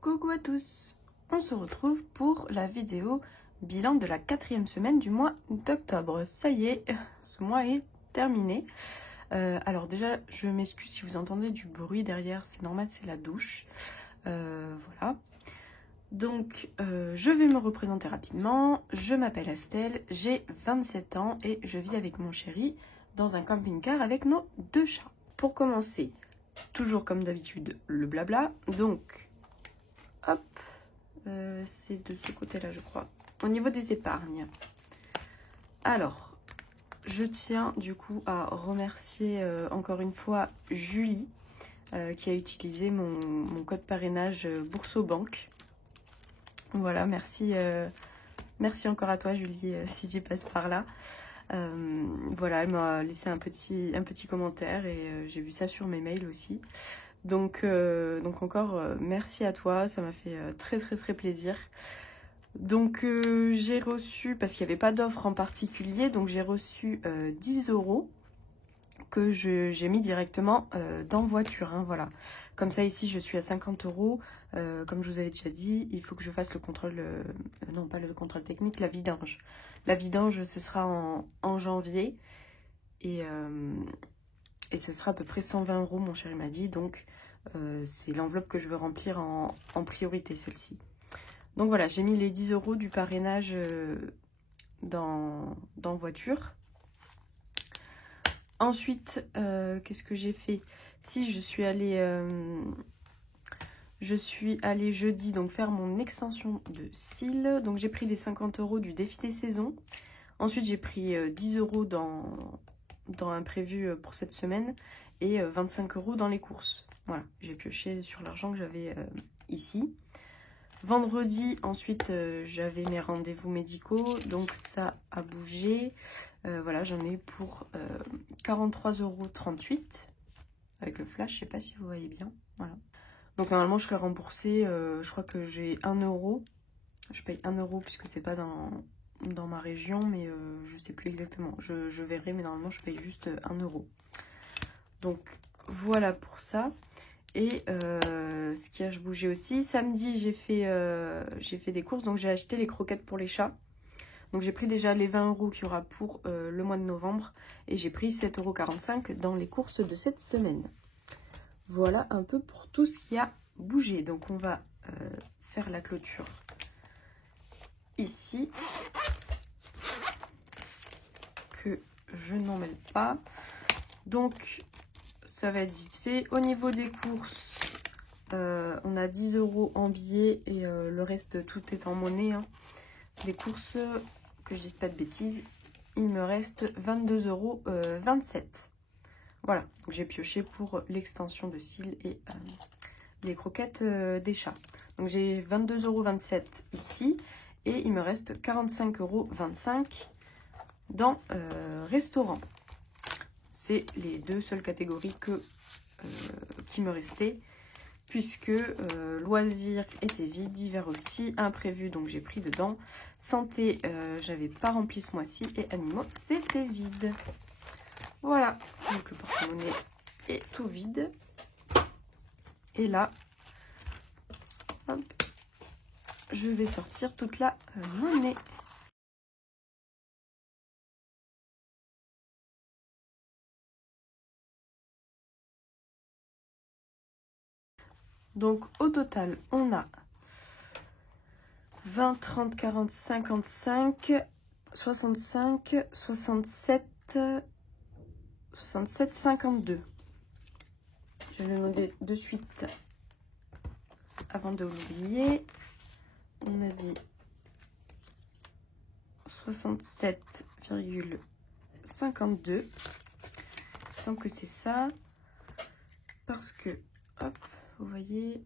Coucou à tous, on se retrouve pour la vidéo bilan de la 4e semaine du mois d'octobre. Ça y est, ce mois est terminé. Alors déjà, je m'excuse si vous entendez du bruit derrière, c'est normal, c'est la douche. Voilà. Donc, je vais me représenter rapidement. Je m'appelle Estelle, j'ai 27 ans et je vis avec mon chéri dans un camping-car avec nos 2 chats. Pour commencer, toujours comme d'habitude, le blabla. Donc, hop, c'est de ce côté-là, je crois. Au niveau des épargnes. Alors, je tiens du coup à remercier encore une fois Julie qui a utilisé mon code parrainage Boursobank. Voilà, merci, merci encore à toi Julie si tu passes par là. Voilà, elle m'a laissé un petit commentaire et j'ai vu ça sur mes mails aussi. Donc encore merci à toi, ça m'a fait très plaisir. Donc j'ai reçu, parce qu'il n'y avait pas d'offre en particulier, donc j'ai reçu 10 € que j'ai mis directement dans voiture, hein, voilà. Comme ça ici je suis à 50 €, comme je vous avais déjà dit, il faut que je fasse le contrôle, non pas le contrôle technique, la vidange. La vidange ce sera en janvier et ce sera à peu près 120 € mon chéri m'a dit, donc c'est l'enveloppe que je veux remplir en priorité celle-ci. Donc voilà, j'ai mis les 10 € du parrainage dans voiture. Ensuite, qu'est-ce que j'ai fait? Si, je suis allée jeudi donc faire mon extension de cils. Donc j'ai pris les 50 € du défi des saisons. Ensuite, j'ai pris 10 € dans un prévu pour cette semaine et 25 € dans les courses. Voilà, j'ai pioché sur l'argent que j'avais ici. Vendredi, ensuite, j'avais mes rendez-vous médicaux, donc ça a bougé. Voilà, j'en ai pour 43,38 € avec le flash, je sais pas si vous voyez bien. Voilà. Donc normalement, je serai remboursée, je crois que j'ai 1 €. Je paye 1 € puisque c'est pas dans ma région, mais je sais plus exactement. Je verrai, mais normalement, je paye juste 1 €. Donc voilà pour ça. Et ce qui a bougé aussi, samedi j'ai fait des courses, donc j'ai acheté les croquettes pour les chats. Donc j'ai pris déjà les 20 € qu'il y aura pour le mois de novembre et j'ai pris 7,45 € dans les courses de cette semaine. Voilà un peu pour tout ce qui a bougé. Donc on va faire la clôture ici, que je n'emmêle pas. Donc ça va être vite fait. Au niveau des courses, on a 10 € en billets et le reste tout est en monnaie, hein. Les courses, que je dise pas de bêtises, il me reste 22,27 €. Voilà, donc j'ai pioché pour l'extension de cils et les croquettes des chats. Donc j'ai 22,27 € ici et il me reste 45,25 € dans restaurant. C'est les deux seules catégories qui me restaient, puisque loisirs était vide, divers aussi, imprévu, donc j'ai pris dedans. Santé, j'avais pas rempli ce mois-ci, et animaux, c'était vide. Voilà, donc le porte-monnaie est tout vide. Et là, hop, je vais sortir toute la monnaie. Donc au total, on a 20, 30, 40, 55, 65, 67, 52. Je vais le noter de suite avant de l'oublier. On a dit 67,52. Je sens que c'est ça. Parce que, hop, vous voyez.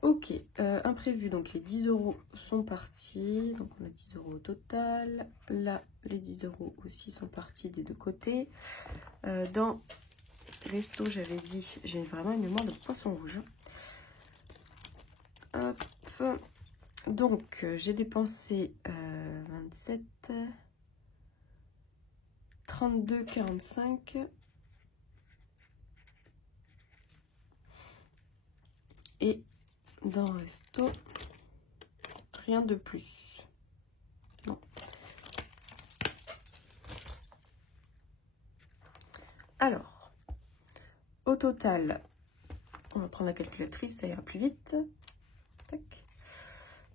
Ok, imprévu, donc les 10 € sont partis. Donc on a 10 € au total. Là, les 10 € aussi sont partis des deux côtés. Dans resto, j'avais dit, j'ai vraiment une mémoire de poisson rouge. Hop. Donc, j'ai dépensé 27, 32, 45. Et dans Resto, rien de plus. Non. Alors, au total, on va prendre la calculatrice, ça ira plus vite. Tac.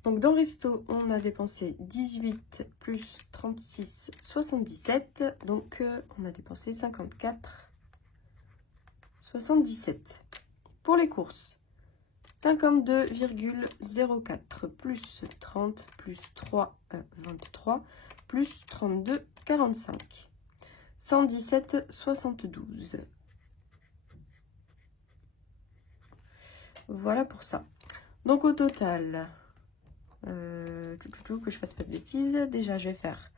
Donc dans Resto, on a dépensé 18 plus 36, 77. Donc on a dépensé 54, 77. Pour les courses, 52,04 plus 30 plus 3, 23 plus 32, 45. 117,72. Voilà pour ça. Donc au total, que je fasse pas de bêtises, déjà je vais faire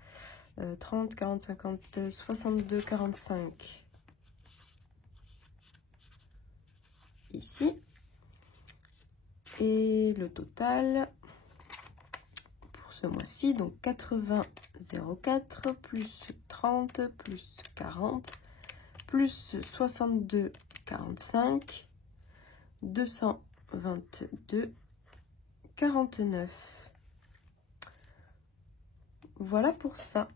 30, 40, 50, 62, 45 ici. Et le total pour ce mois-ci, donc 80,04 plus 30 plus 40 plus 62,45, 222,49. Voilà pour ça.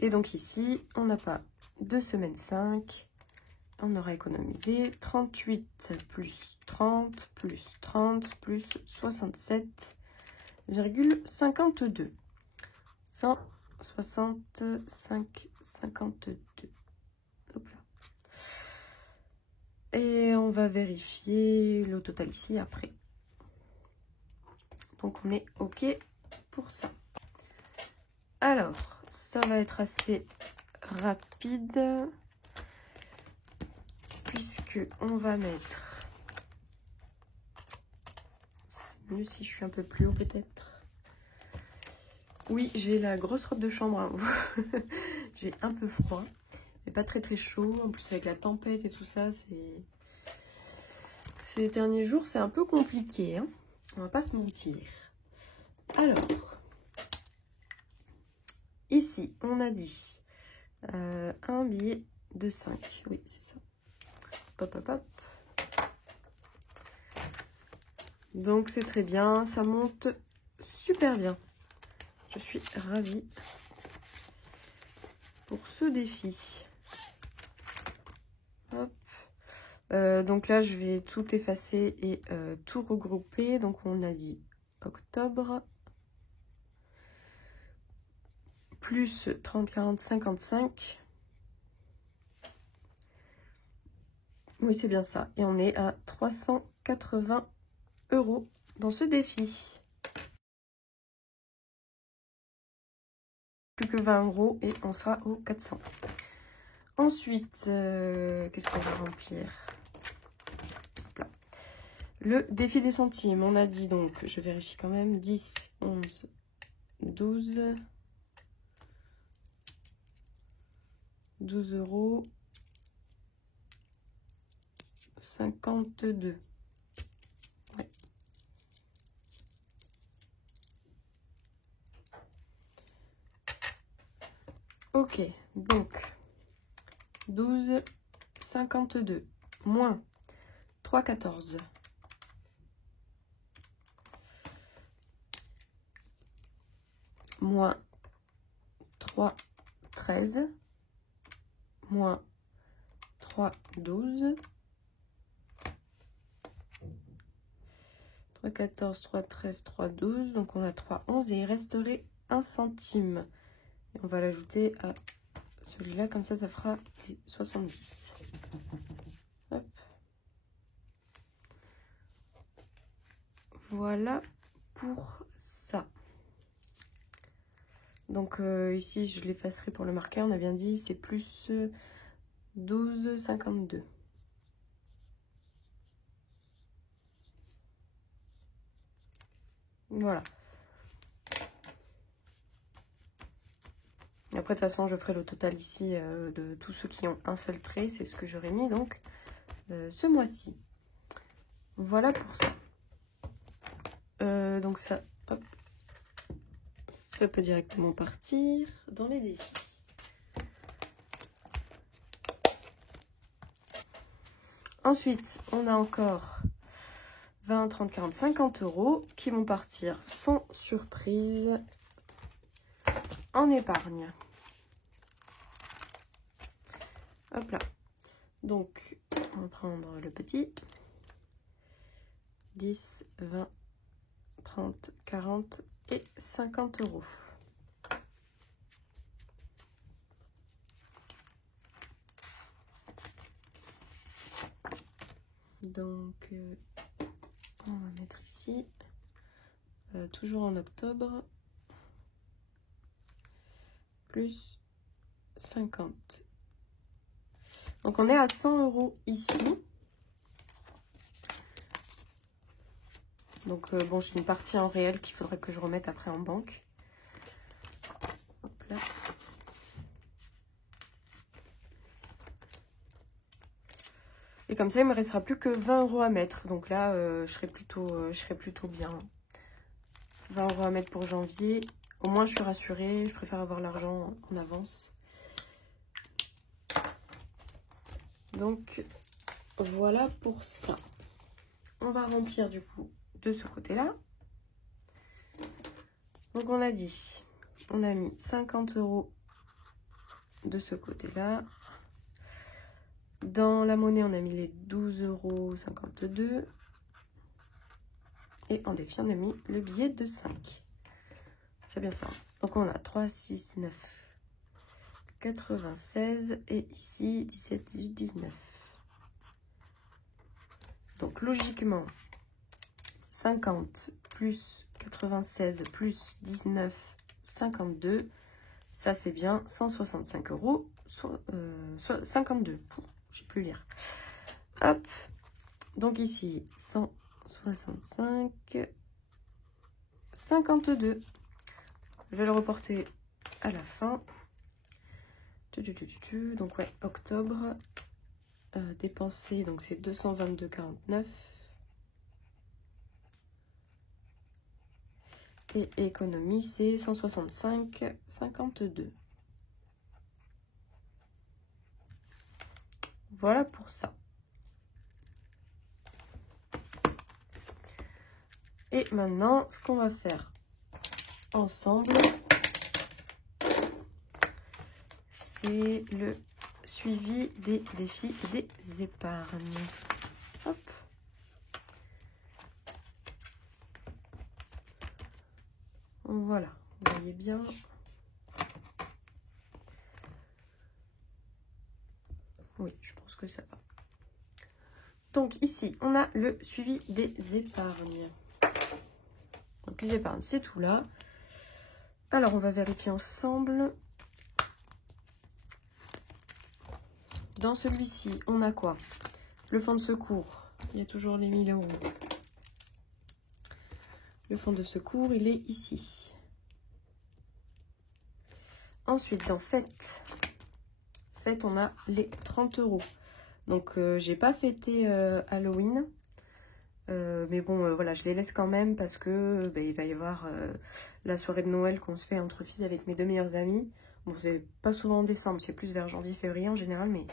Et donc ici, on n'a pas 2 semaines 5. On aura économisé 38 plus 30 plus 30 plus 67,52. 165,52. Hop là. Et on va vérifier le total ici après. Donc on est OK pour ça. Alors, ça va être assez rapide. Puisque on va mettre, c'est mieux si je suis un peu plus haut peut-être. Oui, j'ai la grosse robe de chambre, hein. J'ai un peu froid, mais pas très chaud. En plus avec la tempête et tout ça, ces derniers jours c'est un peu compliqué, hein. On va pas se mentir. Alors, ici on a dit un billet de 5, oui c'est ça. Hop, hop, hop. Donc c'est très bien, ça monte super bien. Je suis ravie pour ce défi. Hop. Donc là je vais tout effacer et tout regrouper. Donc on a dit octobre plus 30, 40, 55. Oui, c'est bien ça. Et on est à 380 € dans ce défi. Plus que 20 € et on sera aux 400. Ensuite, qu'est-ce qu'on va remplir? Hop là. Le défi des centimes. On a dit donc, je vérifie quand même, 10, 11, 12. 12 €. 52. Ouais. Ok, donc 12, 52 moins 3, 14 moins 3, 13 moins 3, 12 3, 14, 3, 13, 3, 12. Donc on a 3, 11 et il resterait 1 centime. Et on va l'ajouter à celui-là, comme ça, ça fera les 70. Hop. Voilà pour ça. Donc ici, je l'effacerai pour le marquer. On a bien dit, c'est plus 12,52. Voilà. Après, de toute façon, je ferai le total ici de tous ceux qui ont un seul trait. C'est ce que j'aurais mis donc ce mois-ci. Voilà pour ça. Donc ça, hop, ça peut directement partir dans les défis. Ensuite, on a encore 20, 30, 40, 50 € qui vont partir sans surprise en épargne. Hop là. Donc, on va prendre le petit. 10, 20, 30, 40 et 50 €. Donc, on va mettre ici, toujours en octobre, plus 50. Donc, on est à 100 € ici. Donc, bon, j'ai une partie en réel qu'il faudrait que je remette après en banque. Hop là. Et comme ça, il me restera plus que 20 € à mettre. Donc là, je serai plutôt bien. 20 € à mettre pour janvier. Au moins, je suis rassurée. Je préfère avoir l'argent en avance. Donc, voilà pour ça. On va remplir du coup de ce côté-là. Donc, on a dit, on a mis 50 € de ce côté-là. Dans la monnaie, on a mis les 12,52 €. Et en défi, on a mis le billet de 5. C'est bien ça. Donc, on a 3, 6, 9, 96. Et ici, 17, 18, 19. Donc, logiquement, 50 plus 96 plus 19, 52. Ça fait bien 165 €. 52. Je ne sais plus lire. Hop. Donc ici, 165, 52. Je vais le reporter à la fin. Donc ouais, octobre. Dépensé, donc c'est 222,49. Et économie, c'est 165,52. Voilà pour ça. Et maintenant, ce qu'on va faire ensemble, c'est le suivi des défis et des épargnes. Hop. Voilà, vous voyez bien. Oui, je pense que ça va. Donc ici, on a le suivi des épargnes. Donc les épargnes, c'est tout là. Alors, on va vérifier ensemble. Dans celui-ci, on a quoi? Le fonds de secours, il y a toujours les 1000 €. Le fonds de secours, il est ici. Ensuite, dans fête, on a les 30 €. Donc, j'ai pas fêté Halloween. Mais bon, voilà, je les laisse quand même parce que il va y avoir la soirée de Noël qu'on se fait entre filles avec mes 2 meilleures amies. Bon, c'est pas souvent en décembre, c'est plus vers janvier, février en général, mais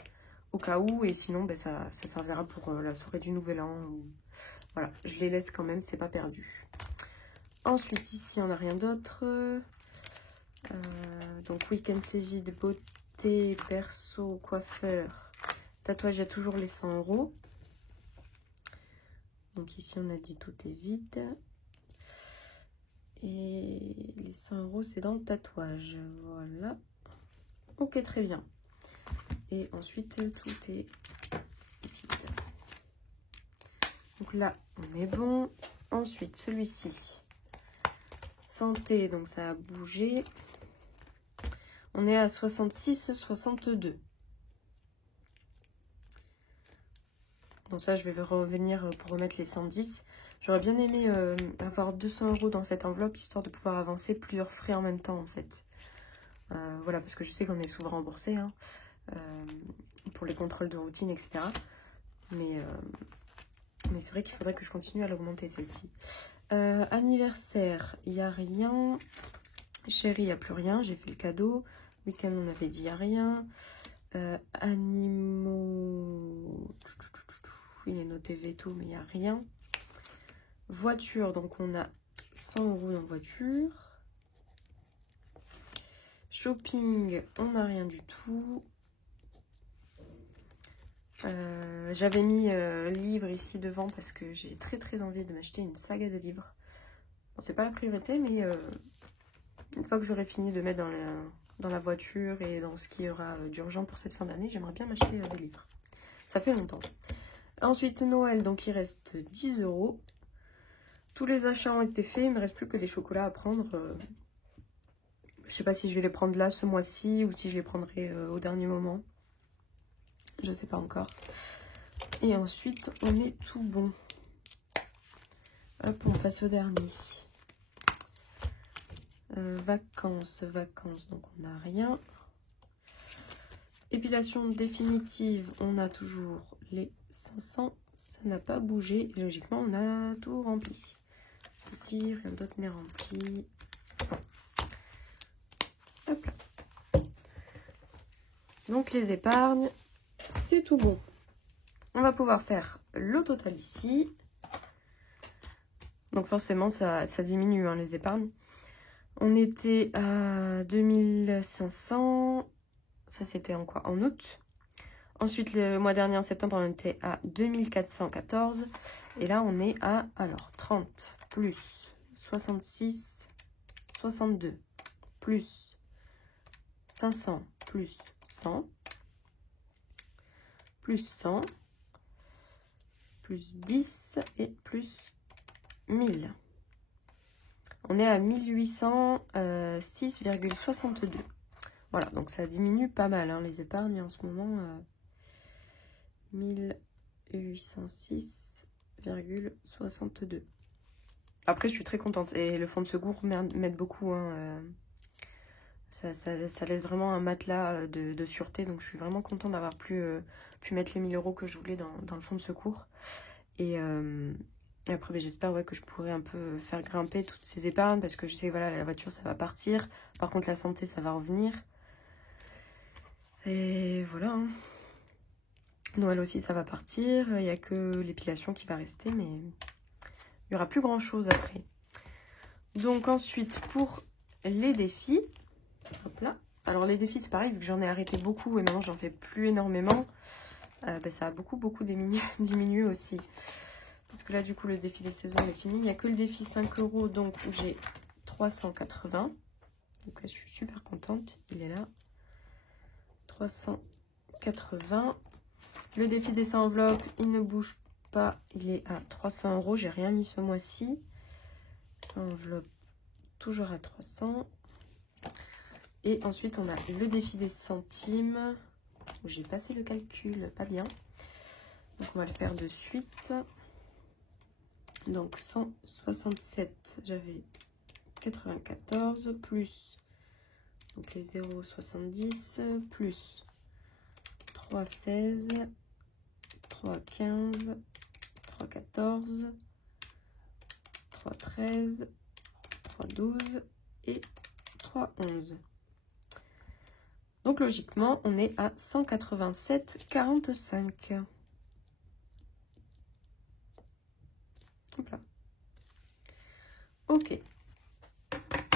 au cas où. Et sinon, ça servira pour la soirée du Nouvel An. Voilà, je les laisse quand même, c'est pas perdu. Ensuite, ici, on n'a rien d'autre. Donc, week-end c'est vide, beauté, perso, coiffeur, tatouage, il y a toujours les 100 €. Donc ici, on a dit tout est vide. Et les 100 € c'est dans le tatouage. Voilà. Ok, très bien. Et ensuite, tout est vide. Donc là, on est bon. Ensuite, celui-ci. Santé, donc ça a bougé. On est à 66, 62. Donc ça, je vais revenir pour remettre les 110. J'aurais bien aimé avoir 200 € dans cette enveloppe, histoire de pouvoir avancer plusieurs frais en même temps, en fait. Voilà, parce que je sais qu'on est souvent remboursé, hein, pour les contrôles de routine, etc. Mais c'est vrai qu'il faudrait que je continue à l'augmenter, celle-ci. Anniversaire, il n'y a rien. Chérie, il n'y a plus rien, j'ai fait le cadeau. Week-end, on avait dit il n'y a rien. Animaux, il est noté veto, mais il n'y a rien. Voiture, donc on a 100 € dans voiture. Shopping, on n'a rien du tout. J'avais mis livres ici devant parce que j'ai très envie de m'acheter une saga de livres. Bon, c'est pas la priorité, mais une fois que j'aurai fini de mettre dans la voiture et dans ce qui y aura d'urgent pour cette fin d'année, j'aimerais bien m'acheter des livres. Ça fait longtemps. Ensuite, Noël, donc il reste 10 €. Tous les achats ont été faits, il ne me reste plus que des chocolats à prendre. Je sais pas si je vais les prendre là ce mois-ci ou si je les prendrai au dernier moment. Je sais pas encore. Et ensuite, on est tout bon. Hop, on passe au dernier. Vacances, donc on n'a rien. Épilation définitive, on a toujours les 500. Ça n'a pas bougé. Et logiquement, on a tout rempli. Ici, rien d'autre n'est rempli. Hop là. Donc les épargnes, c'est tout bon. On va pouvoir faire le total ici. Donc forcément, ça diminue hein, les épargnes. On était à 2500. Ça, c'était en quoi? En août. Ensuite, le mois dernier, en septembre, on était à 2414. Et là, on est à, alors, 30 plus 66, 62 plus 500 plus 100 plus 100 plus 10 et plus 1000. On est à 1806,62. Voilà, donc ça diminue pas mal hein, les épargnes en ce moment. 1806,62. Après, je suis très contente. Et le fonds de secours m'aide beaucoup. Hein, ça laisse vraiment un matelas de sûreté. Donc, je suis vraiment contente d'avoir pu mettre les 1000 € que je voulais dans le fonds de secours. Et après, ben, j'espère ouais, que je pourrai un peu faire grimper toutes ces épargnes. Parce que je sais que voilà, la voiture, ça va partir. Par contre, la santé, ça va revenir. Et voilà. Hein. Noël aussi, ça va partir. Il n'y a que l'épilation qui va rester. Mais il n'y aura plus grand-chose après. Donc ensuite, pour les défis. Hop là. Alors les défis, c'est pareil. Vu que j'en ai arrêté beaucoup et maintenant, j'en fais plus énormément. Ben, ça a beaucoup diminué aussi. Parce que là, du coup, le défi des saisons est fini. Il n'y a que le défi 5 €, donc où j'ai 380. Donc là, je suis super contente. Il est là. 380. Le défi des 100 enveloppes, il ne bouge pas. Il est à 300 €. J'ai rien mis ce mois-ci. 100 enveloppes, toujours à 300. Et ensuite, on a le défi des centimes. J'ai pas fait le calcul, pas bien. Donc, on va le faire de suite. Donc, 167, j'avais 94, plus donc les 0,70, plus 3,16, 3,15, 3,14, 3,13, 3,12 et 3,11. Donc, logiquement, on est à 187,45. Hop là. Ok.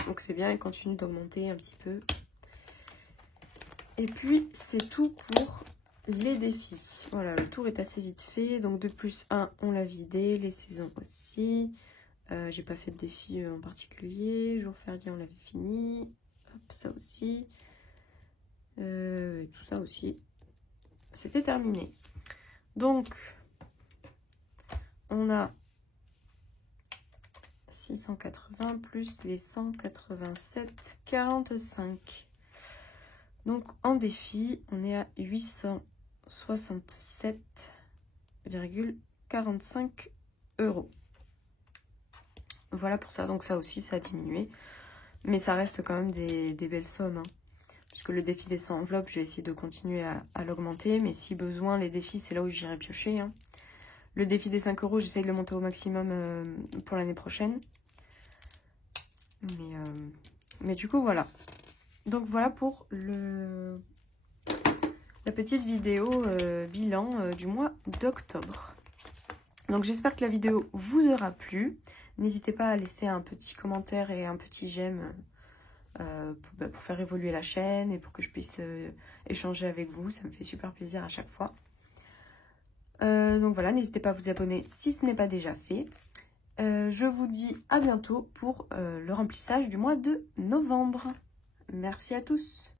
Donc c'est bien, elle continue d'augmenter un petit peu. Et puis c'est tout pour les défis. Voilà, le tour est assez vite fait. Donc de plus 1, on l'a vidé. Les saisons aussi. J'ai pas fait de défi en particulier. Jour férié, on l'avait fini. Hop, ça aussi. Tout ça aussi. C'était terminé. Donc on a 680 plus les 187,45. Donc en défi, on est à 867,45 €. Voilà pour ça. Donc ça aussi, ça a diminué. Mais ça reste quand même des belles sommes. Hein. Puisque le défi des 100 enveloppes, je vais essayer de continuer à l'augmenter. Mais si besoin, les défis, c'est là où j'irai piocher. Hein. Le défi des 5 €, j'essaye de le monter au maximum pour l'année prochaine. Mais du coup, voilà. Donc, voilà pour la petite vidéo bilan du mois d'octobre. Donc j'espère que la vidéo vous aura plu. N'hésitez pas à laisser un petit commentaire et un petit j'aime pour faire évoluer la chaîne et pour que je puisse échanger avec vous. Ça me fait super plaisir à chaque fois. Donc voilà, n'hésitez pas à vous abonner si ce n'est pas déjà fait. Je vous dis à bientôt pour le remplissage du mois de novembre. Merci à tous.